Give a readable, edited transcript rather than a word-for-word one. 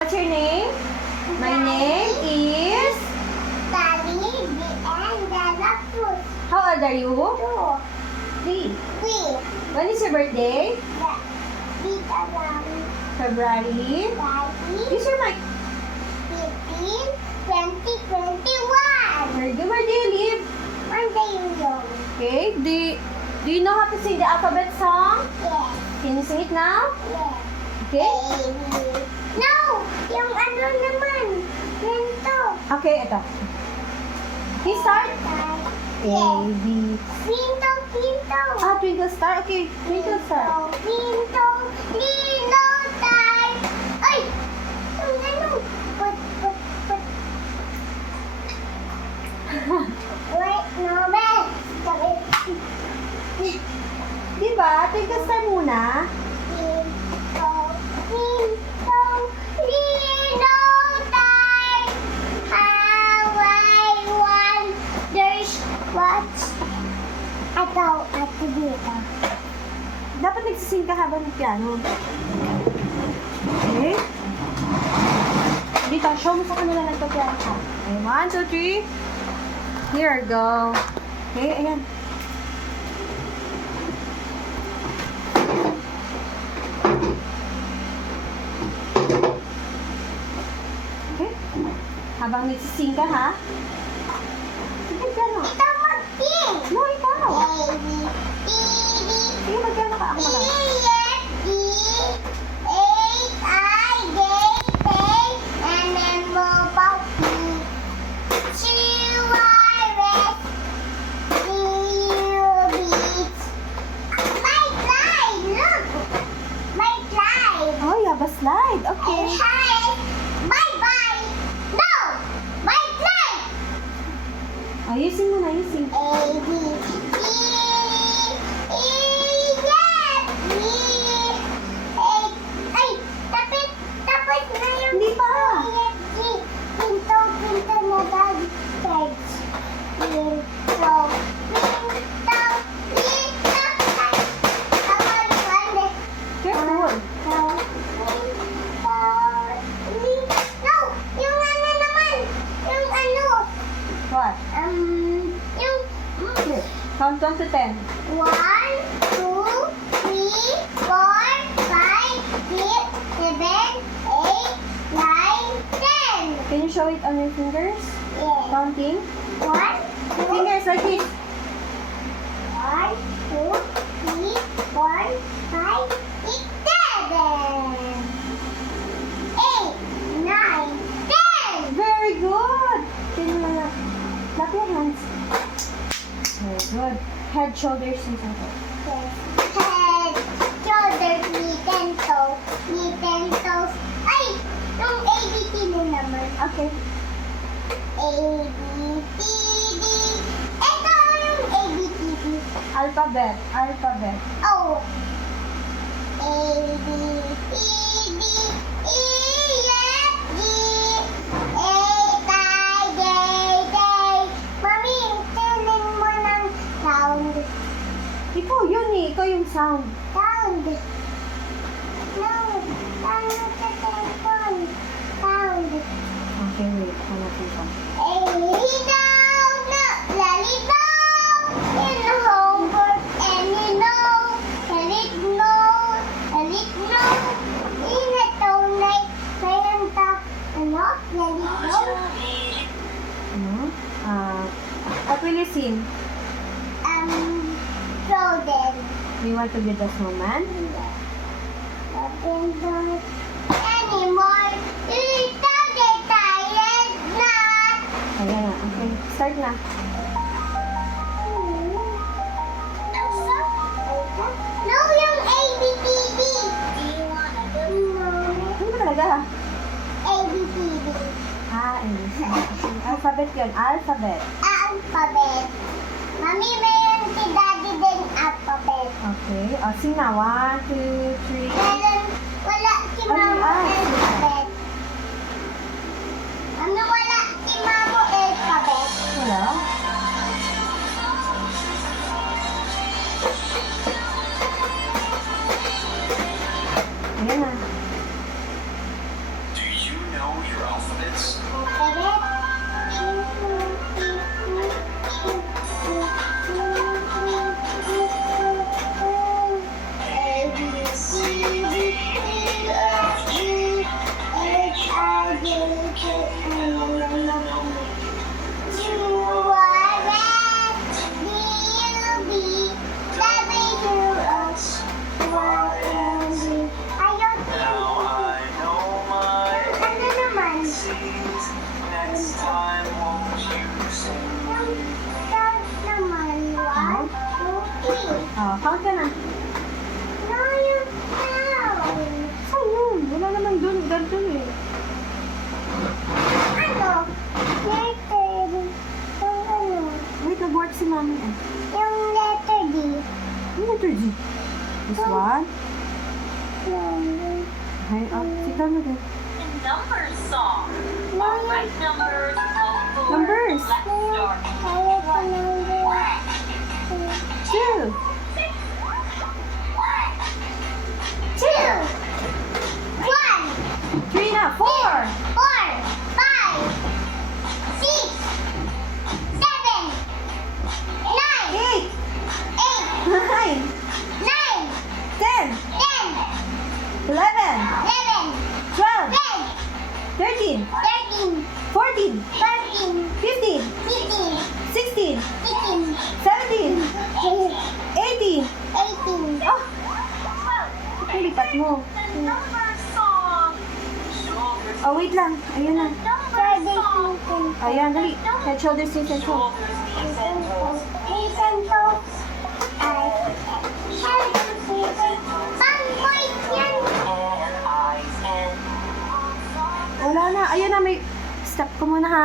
What's your name? My name is... Daddy, the and the fruit. How old are you? 2, 3. 3. When is your birthday? Big around February. Daddy, Use your mic. 15, 2021. Where do you live? Monday yun. Okay. Do you know how to sing the alphabet song? Yes, Can you sing it now? yes. Okay. A, B. No! Yung ano naman. Ganito. Okay, ito. Okay, start. A, B. Pinto, pinto. Twinkle star. Okay, twinkle star. Pinto, lilo, tay. Ay! Yung ano? Put. Wait, no, Ben. Sabi. Diba? Twinkle star muna. Pinto, lilo, tay. How I wonders what's Ato dito. Dapat nagsising ka habang piano. Okay? Dito, show mo sa kanila nagpa-piano ka. Okay, 1, 2, 3. Here we go. Okay, ayan. Okay? Habang nagsising ka, ha? Sige, piano. Ito mag-sing. No, ikaw. A, B, C, D, Sige, mag-piano ka. Ako E, mag-piano. F, G, H, I, J, K, L, M, O, P, Q, R, S, T, U, V. My slide, look. My slide. Oh, you have a slide. Okay. Hi. Bye-bye. No. My slide. Ayusin mo na, ayusin. A, B, C, E, F, G, H, ay, tapos na yung Hindi pa. E, F, G. Pinto na dad. Page. Pinto, ay, tawag. Careful. No! Yung ano naman! Yung ano! What? Yung... Here. Count 1 to 10. 1, 2, 3, 4, 5, 6, 7, 8, 9, 10! Can you show it on your fingers? Yeah. Counting. 1, 2, Fingers like this. 1, 2, 3, 4, 5, 6, 7, 8, 9, 10! Very good. Can you clap your hands? Very good. Head, shoulders, and center. Head, shoulders, knee, and toes. Knee, and toes. Ay! Yung ABT na naman. Okay. A, B, C, D. Ito yung ABCD. Alphabet. Alphabet. Oh. A, B, C, D, E, F, G, H, I, J, K. Mami, tunin mo ng sound. Ikaw yun eh. Ikaw yung sound. Sound. No, sound sa cellphone. Sound. Okay, wait. Hanapin ko. Laligaw na laligaw in the homework and you know halit no in a tunay kayanta ano laligaw Ano? What will you sing? frozen Do you want to be the snowman? nothing but anymore it's tired not Ayan na. Okay. Start na. No, yung ABCD. Do you wanna do? Ano ba talaga? ABCD. Alphabet yun. Alphabet. Alphabet. Mami, mayroon si Daddy din alphabet. Okay. Sing na. 1, 2, 3. Meron, wala si Mamo alphabet. Mami, wala si Mamo alphabet. Wala? Ayan na. Do you Oh, count ka na. Saan yun? Wala naman dun. Ganun eh. Wait, nag-work si mami eh. Yung letter D. Ano letter G? This one? Okay, sit down again. Numbers song. All right, numbers. Numbers. Let's start. 2. 3 na. 4. 8. 9. 10. 11. 12. 13. 14. 15. 16. 17. 18. Oh, nilipat mo. Numbers song. Shoulders. Oh, wait lang. Ayun na. Numbers song. Ayan, dali. Head, shoulders, knees, and toes. Shoulders, knees, and toes. And eyes and Wala na. Ayun na, may... Stop ko muna ha.